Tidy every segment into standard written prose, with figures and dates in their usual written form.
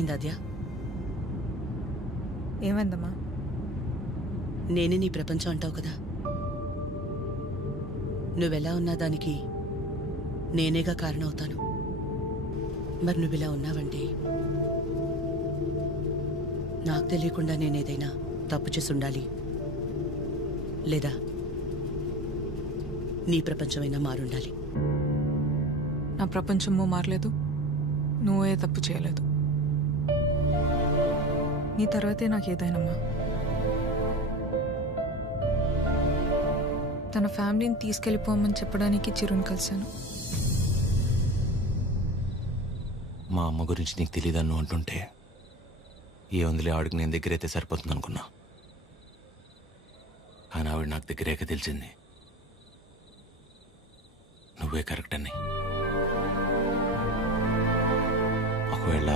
ఇందాద్యా ఏమైందమ్మా? నేనే నీ ప్రపంచం అంటావు కదా, నువ్వెలా ఉన్నా దానికి నేనేగా కారణమవుతాను. మరి నువ్విలా ఉన్నావంటే నాకు తెలియకుండా నేనేదైనా తప్పు చేసి ఉండాలి, లేదా నీ ప్రపంచమైనా మారుండాలి. నా ప్రపంచము మారలేదు, నువ్వే తప్పు చేయలేదు. నీ తర్వాతే నాకు ఏదైనమ్మా. తన ఫ్యామిలీని తీసుకెళ్ళిపోమని చెప్పడానికి చిరుని కలిశాను. మా అమ్మ గురించి నీకు తెలియదని నువ్వు అంటుంటే ఏ ఉందిలే ఆవిడకి నేను దగ్గరైతే సరిపోతుంది అనుకున్నా. కానీ ఆవిడ నాకు దగ్గరేక తెలిసింది నువ్వే కరెక్ట్ అని. ఒకవేళ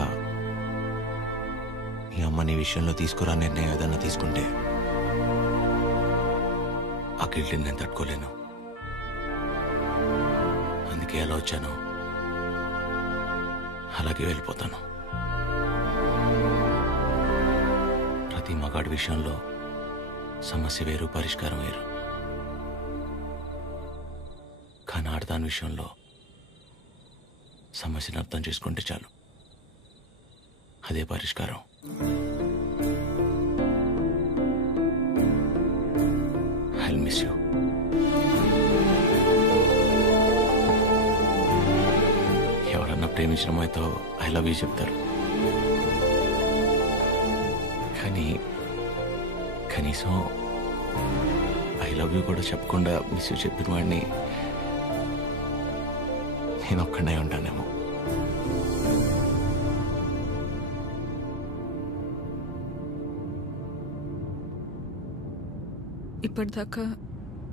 ఈ అమ్మ నీ విషయంలో తీసుకురా నిర్ణయం ఏదన్నా తీసుకుంటే ఆ గిల్ట్ని నేను తట్టుకోలేను. అందుకే ఎలా వచ్చాను అలాగే వెళ్ళిపోతాను. ప్రతి మగాడి విషయంలో సమస్య వేరు, పరిష్కారం వేరు. కానీ ఆడదాని విషయంలో సమస్యను అర్థం చేసుకుంటే చాలు, అదే పరిష్కారం. I'll miss you. ఎవరన్నా ప్రేమించిన అమ్మాయితో ఐ లవ్ యూ చెప్తారు, కానీ కనీసం ఐ లవ్ యూ కూడా చెప్పకుండా మిస్ యూ చెప్పిన వాడిని నేను ఒక్కడే ఉంటానేమో. ఇప్పటిదాకా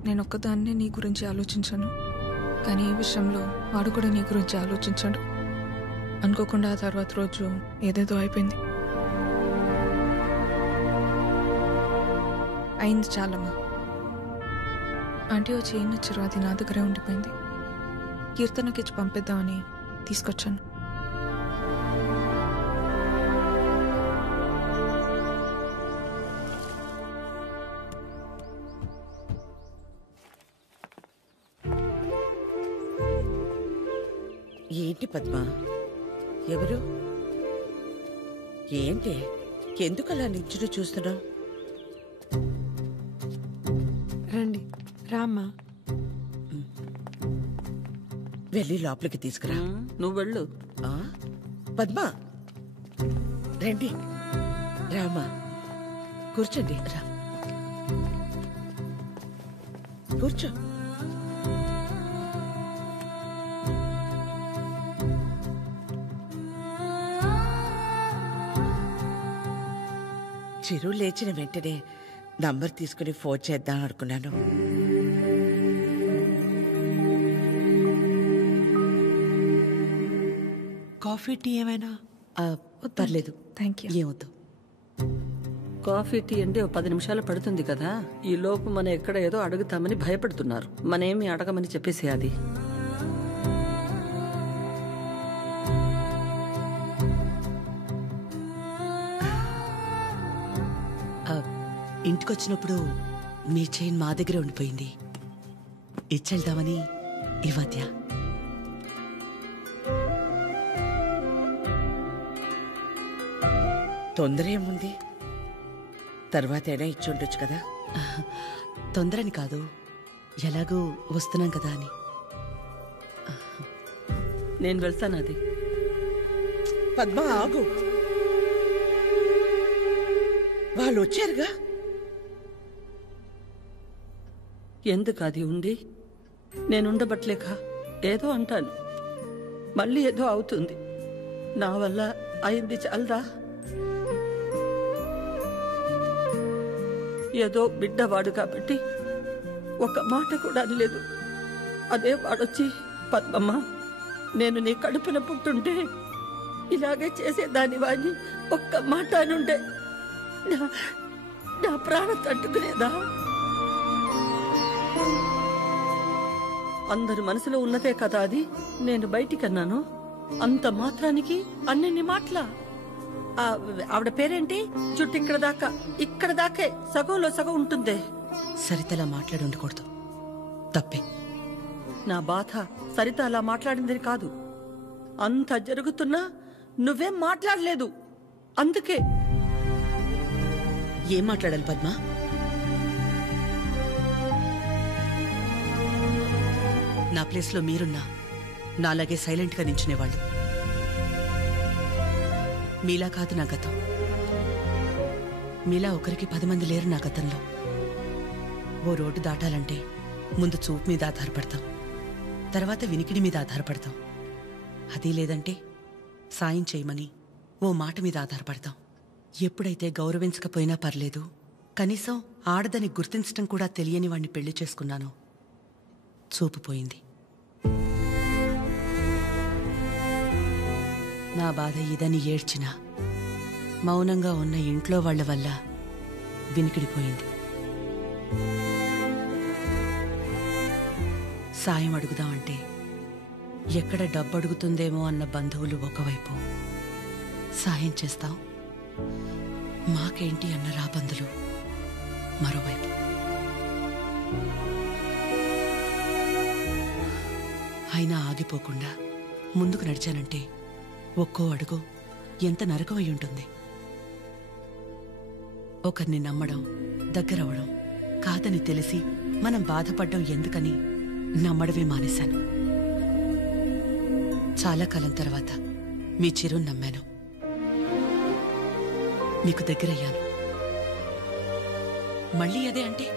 నేను ఒక్కదాన్నే నీ గురించి ఆలోచించాను, కానీ ఈ విషయంలో వాడు కూడా నీ గురించి ఆలోచించాడు. అనుకోకుండా ఆ తర్వాత రోజు ఏదేదో అయిపోయింది. అయింది చాలమ్మా. ఆంటీ వచ్చి ఏం నచ్చారు, అది నా దగ్గరే ఉండిపోయింది. కీర్తనకి ఇచ్చి పంపిద్దామని తీసుకొచ్చాను. ఏంటి పద్మా, ఎవరు? ఏంటి, ఎందుకలా నిల్చుని చూస్తున్నావు? రండి, రామ్మా. వెళ్ళి లోపలికి తీసుకురా. నువ్వు వెళ్ళు. పద్మా రండి, రామా కూర్చోండి. రా కూర్చో. చిరు లేచిన వెంటనే నంబర్ తీసుకుని ఫోన్ చేద్దాం అనుకున్నాను. కాఫీ టీ ఏమైనా? పర్లేదు, థ్యాంక్ యూ. ఏమవుతు. కాఫీ టీ అంటే 10 నిమిషాలు పడుతుంది కదా. ఈ లోపు మనం ఎక్కడ ఏదో అడుగుతామని భయపడుతున్నారు. మనేమి అడగమని చెప్పేసి అది. ఇంటికొచ్చినప్పుడు మీ చైన్ మా దగ్గరే ఉండిపోయింది, ఇచ్చెళ్దామని ఈ మధ్య. తొందర ఏముంది, తర్వాతైనా ఇచ్చి ఉండొచ్చు కదా. తొందరని కాదు, ఎలాగూ వస్తున్నాం కదా అని. నేను వెళ్తాను. అది పద్మ ఆగు, వాళ్ళు వచ్చారుగా. ఎందుకు అది ఉండి నేనుండబట్లేక ఏదో అంటాను, మళ్ళీ ఏదో అవుతుంది. నా వల్ల అయింది చాలదా? ఏదో బిడ్డవాడు కాబట్టి ఒక మాట కూడా అనలేదు. అదే వాడొచ్చి, పద్మమ్మ నేను నీ కడుపున పుట్టుంటే ఇలాగే చేసేదాని వాడిని ఒక్క మాట అనుండే నా ప్రాణం తట్టుకునేదా? అందరి మనసులో ఉన్నదే కదా అది. నేను బయటికన్నాను, అంత మాత్రానికి అన్నెన్ని మాటలా? ఆవిడ పేరేంటి? జుట్టు ఇక్కడ దాకే సగంలో సగం ఉంటుంది. సరితలా మాట్లాడి ఉండకూడదు, తప్పే. నా బాధ సరిత అలా మాట్లాడిందని కాదు. అంత జరుగుతున్నా నువ్వేం మాట్లాడలేదు, అందుకే. ఏం మాట్లాడాలి పద్మ? నా ప్లేస్లో మీరున్నా నాలాగే సైలెంట్గా నించునేవాళ్ళు. మీలా కాదు నా గతం. మీలా ఒకరికి 10 మంది లేరు నా గతంలో. ఓ రోడ్డు దాటాలంటే ముందు చూపు మీద ఆధారపడతాం, తర్వాత వినికిడి మీద ఆధారపడతాం. అదీ లేదంటే సాయం చేయమని ఓ మాట మీద ఆధారపడతాం. ఎప్పుడైతే గౌరవించకపోయినా పర్లేదు, కనీసం ఆడదని గుర్తించటం కూడా తెలియని వాణ్ణి పెళ్లి చేసుకున్నానో చూపు పోయింది. నా బాధ ఇదని ఏడ్చినా మౌనంగా ఉన్న ఇంట్లో వాళ్ల వల్ల వినికిడిపోయింది. సాయం అడుగుదామంటే ఎక్కడ డబ్బు అడుగుతుందేమో అన్న బంధువులు ఒకవైపు, సాయం చేస్తాం మాకేంటి అన్న రాబందులు మరోవైపు. అయినా ఆగిపోకుండా ముందుకు నడిచానంటే ఒక్కో అడుగు ఎంత నరకం అయి ఉంటుంది. ఒకరిని నమ్మడం, దగ్గరవడం కాదని తెలిసి మనం బాధపడ్డం ఎందుకని నమ్మడమే మానేశాను. చాలా కాలం తర్వాత మీ చిరుని నమ్మాను, మీకు దగ్గరయ్యాను. మళ్ళీ అదే అంటే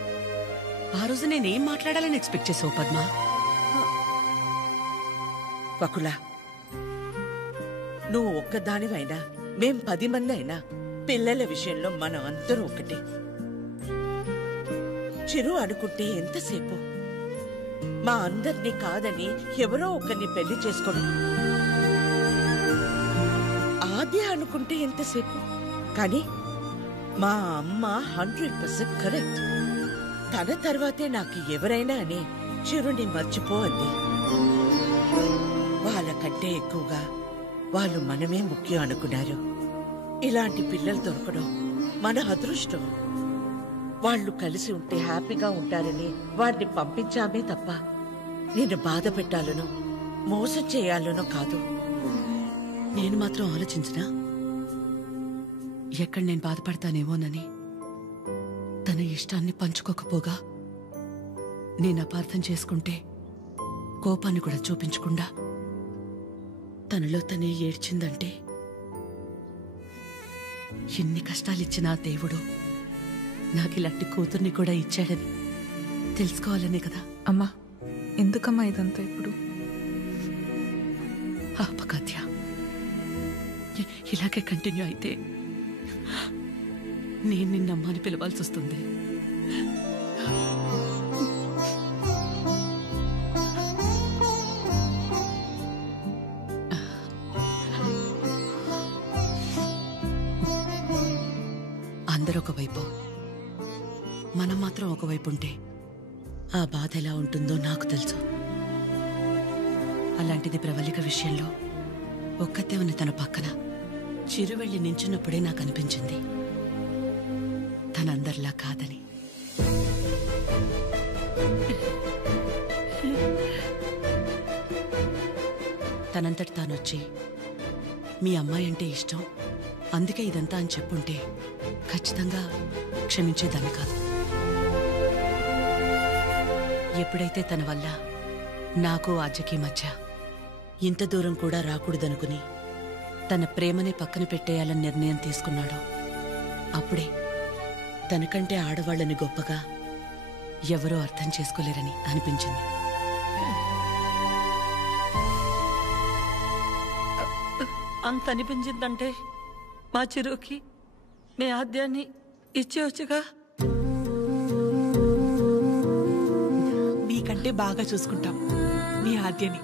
ఆ రోజు నేనేం మాట్లాడాలని ఎక్స్పెక్ట్ చేసావు పద్మ? వకులా, నువ్వు ఒక్కదానివైనా మేం 10 మంది అయినా పిల్లల విషయంలో మనం అందరూ ఒకటే. చిరు అనుకుంటే ఎంతసేపు మా అందరినీ కాదని ఎవరో ఒకరిని పెళ్లి చేసుకోవడం. ఆద్య అనుకుంటే ఎంతసేపు, కానీ మా అమ్మ 100% కరెక్ట్. తన తర్వాతే నాకు ఎవరైనా అని చిరుని మర్చిపోంది. వాళ్ళకంటే ఎక్కువగా వాళ్ళు మనమే ముఖ్యం అనుకున్నారు. ఇలాంటి పిల్లలు దొరకడం మన అదృష్టం. వాళ్ళు కలిసి ఉంటే హ్యాపీగా ఉంటారని వాడిని పంపించామే తప్ప నిన్ను బాధ పెట్టాలనో మోసం చేయాలనో కాదు. నేను మాత్రం ఆలోచించనా ఎక్కడ నేను బాధపడతానేమోనని? తన ఇష్టాన్ని పంచుకోకపోగా నేను అపార్థం చేసుకుంటే కోపాన్ని కూడా చూపించకుండా తనలో తనే ఏడ్చిందంటే ఎన్ని కష్టాలిచ్చినా దేవుడు నాకిలాంటి కూతుర్ని కూడా ఇచ్చాడని తెలుసుకోవాలనే కదా. అమ్మా, ఎందుకమ్మా ఇదంతా ఇప్పుడు? ఆపకాత్య, ఇలాగే కంటిన్యూ అయితే నేను నిన్నమ్మని పిలవాల్సి వస్తుంది. అందరూ ఒకవైపు, మనం మాత్రం ఒకవైపు ఉంటే ఆ బాధ ఎలా ఉంటుందో నాకు తెలుసు. అలాంటిది ప్రవళిక విషయంలో ఒక్కతే ఉన్న తన పక్కన చిరు వెళ్ళి నించున్నప్పుడే నాకు అనిపించింది తనందరిలా కాదని. తనంతటి తానొచ్చి మీ అమ్మాయి అంటే ఇష్టం, అందుకే ఇదంతా అని చెప్పుంటే ఖచ్చితంగా క్షమించేదాన్ని కాదు. ఎప్పుడైతే తన వల్ల నాకు ఆద్యకి మధ్య ఇంత దూరం కూడా రాకూడదనుకుని తన ప్రేమని పక్కన పెట్టేయాలని నిర్ణయం తీసుకున్నాడో అప్పుడే తనకంటే ఆడవాళ్ళని గొప్పగా ఎవరూ అర్థం చేసుకోలేరని అనిపించింది. అంత అనిపించిందంటే మా చిరుకి మీ ఆద్యాన్ని ఇచ్చేవచ్చుగా. మీకంటే బాగా చూసుకుంటాం మీ ఆద్యని.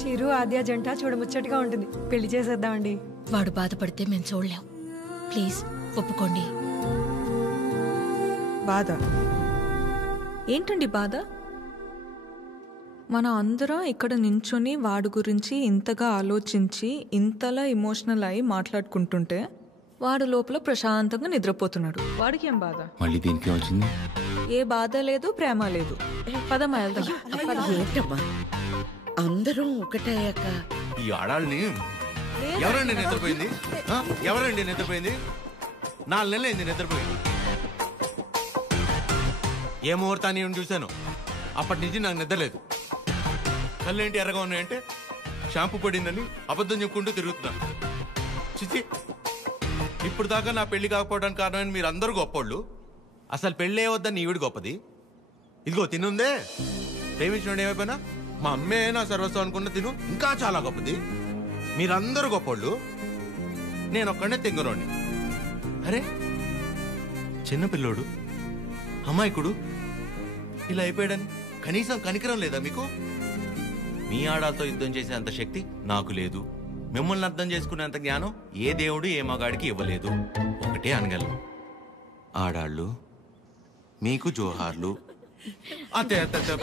చిరు ఆద్య జంట చూడముచ్చటగా ఉంటుంది. పెళ్లి చేసేద్దామండి. వాడు బాధపడితే మేము చూడలేం. ప్లీజ్ ఒప్పుకోండి. బాధ ఏంటండి బాధ? మన అందరం ఇక్కడ నించొని వాడి గురించి ఇంతగా ఆలోచించి ఇంతలా ఎమోషనల్ అయి మాట్లాడుకుంటుంటే వాడు లోపల ప్రశాంతంగా నిద్రపోతున్నాడు. వాడికి ఏం బాధ? మళ్ళీ దీనికి వచ్చింది. ఏ బాధ లేదు, ప్రేమ లేదు. పదమ్మా వెళ్దాం. ఏంటమ్మా అందరం ఒకటయ్యాక ఈ ఆడాళ్ళని ఎవరండి నిద్రపోయింది? ఎవరండి నిద్రపోయింది? 4 నెలలు అయింది నిద్రపోయింది. ఏ ముహూర్తాన్ని చూశాను అప్పటి నుంచి నాకు నిద్రలేదు. కళ్ళేంటి ఎర్రగా ఉన్నాయంటే షాంపూ పడిందని అబద్ధం చెప్పుకుంటూ తిరుగుతున్నాను. చిచి, ఇప్పుడు దాకా నా పెళ్లి కాకపోవడానికి కారణమైన మీరు అందరూ గొప్పోళ్ళు. అసలు పెళ్ళే వద్దని ఈవిడ గొప్పది. ఇదిగో తినుందే, ప్రేమించినోడు ఏమైపోయినా మా అమ్మే నా సర్వస్వం అనుకున్న తిను ఇంకా చాలా గొప్పది. మీరందరూ గొప్పోళ్ళు, నేను ఒక్కడే తెంగరోణ్ణి. అరే చిన్నపిల్లోడు అమాయకుడు ఇలా అయిపోయాడని కనీసం కనికరం లేదా మీకు? మీ ఆడాలతో యుద్ధం చేసేంత శక్తి నాకు లేదు. మిమ్మల్ని అర్థం చేసుకునేంత జ్ఞానం ఏ దేవుడు ఏ మగాడికి ఇవ్వలేదు. ఒకటే అనగలను, ఆడాళ్ళు మీకు జోహార్లు. అతే హ్యాపీగా